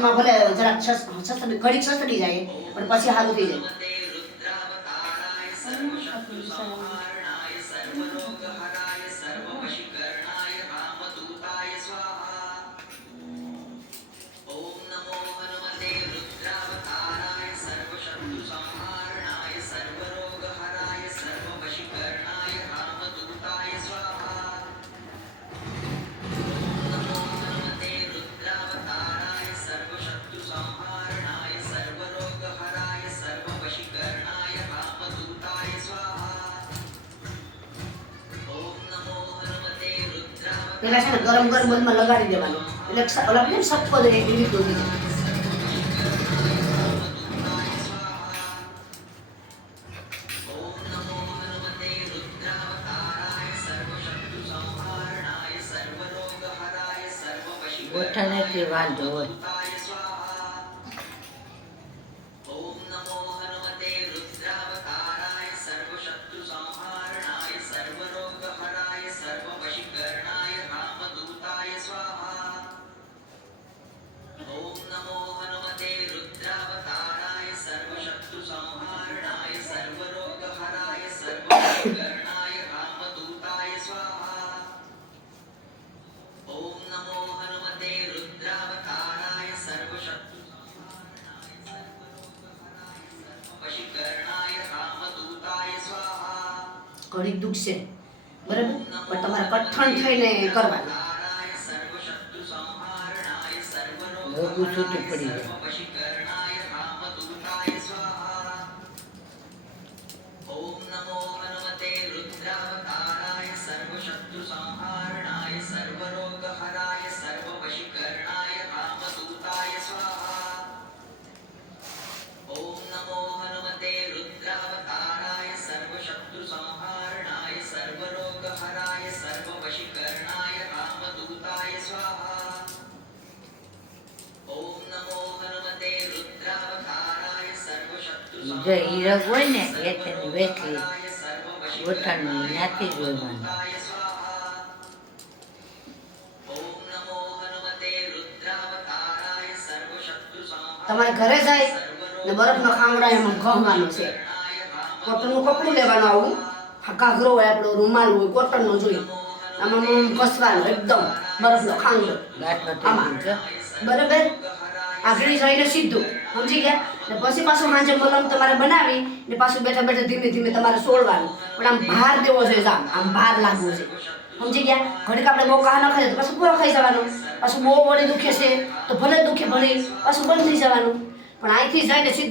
હાથમાં ભલે જરાક ઘડીક સસડી જાય પણ પછી સારું થઈ જાય. પેલા છે ને ગરમ મનમાં લગાડી દેવાનું એટલે ઓલા કેમ સખત એવી રીતે ઉડી જાય. ગોઠણેથી વાંધો હોય. ઘડીક દુખશે બરાબર પણ તમારે કઠણ થઈને કરવાનું. મોગું છૂટું પડી જાય. જો હીરક હોય ને એ તેની વેચલી ગોઠણની ત્યાંથી જોવાનું. તમારે ઘરે જાય ને બરફનો ખાંગડા એમાં ઘસવાનો છે. કોટનનું કપડું લેવાનું આવું ઘાઘરો હોય આપણો રૂમાલ હોય કોટનનો જોઈએ આમાં ઘસવાનો એકદમ બરફનો ખાંગડો આમાં બરાબર આગળ જઈને સીધું સમજી ગયા. ને પછી પાછું સાંજે મલમ તમારે બનાવી ને પાછું બેઠા બેઠા ધીમે ધીમે તમારે સોળવાનું પણ આમ ભાર દેવો છે આમ ભાર લાગવો છે સમજી ગયા. ઘડીક આપણે બહુ કાહ ન ખાઈએ તો પાછું પૂરો ખાઈ જવાનું. પાછું બહુ બોડી દુખે છે તો ભલે દુખે ભલે પાછું બંધ થઈ જવાનું પણ અહીંથી જઈને સીધું